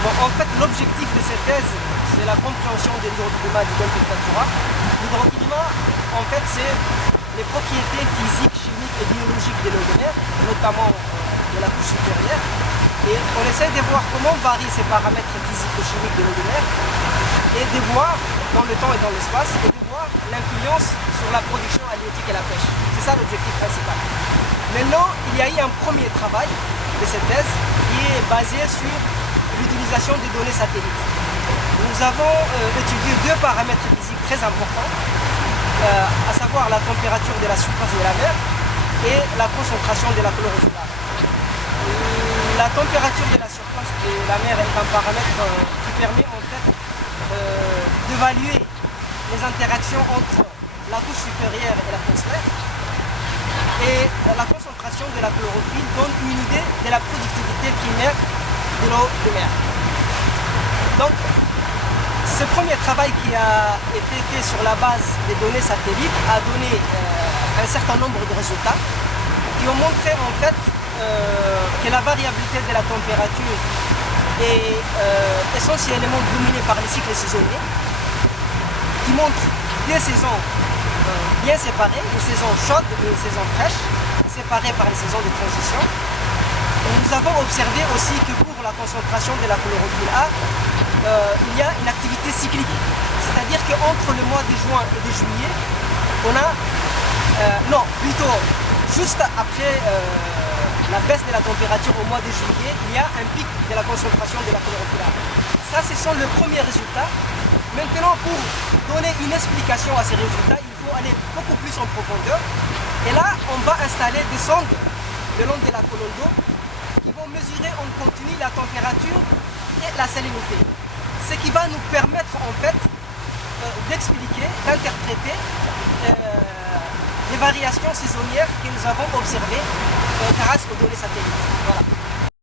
Bon, en fait, l'objectif de cette thèse, c'est la compréhension de l'hydroclimat du golfe de Tatura. L'hydroclimat, en fait, c'est les propriétés physiques, chimiques et biologiques de l'eau de mer, notamment de la couche supérieure. Et on essaie de voir comment varient ces paramètres physiques et chimiques de l'eau de mer et de voir dans le temps et dans l'espace et de voir l'influence sur la production halieutique et la pêche. C'est ça l'objectif principal. Maintenant, il y a eu un premier travail de cette thèse qui est basé sur l'utilisation des données satellites. Nous avons étudié deux paramètres physiques très importants, à savoir la température de la surface de la mer et la concentration de la chlorophylle. La température de la surface de la mer est un paramètre qui permet en fait d'évaluer les interactions entre la couche supérieure et l'atmosphère. Et la concentration de la chlorophylle donne une idée de la productivité primaire de l'eau de mer. Donc, ce premier travail qui a été fait sur la base des données satellites a donné un certain nombre de résultats qui ont montré en fait que la variabilité de la température est essentiellement dominée par les cycles saisonniers qui montrent des saisons bien séparées, une saison chaude et une saison fraîche, séparées par une saison de transition. Et nous avons observé aussi que pour la concentration de la chlorophylle A, il y a une activité cyclique. C'est-à-dire qu'entre le mois de juin et de juillet, on a, non, plutôt juste après la baisse de la température au mois de juillet, il y a un pic de la concentration de la chlorophylle A. Ça, ce sont les premiers résultats. Maintenant, pour donner une explication à ces résultats, il faut aller beaucoup plus en profondeur. Et là, on va installer des sondes le long de la colonne d'eau qui vont mesurer en continu la température et la salinité. Ce qui va nous permettre en fait d'expliquer, d'interpréter les variations saisonnières que nous avons observées grâce aux données satellites. Voilà.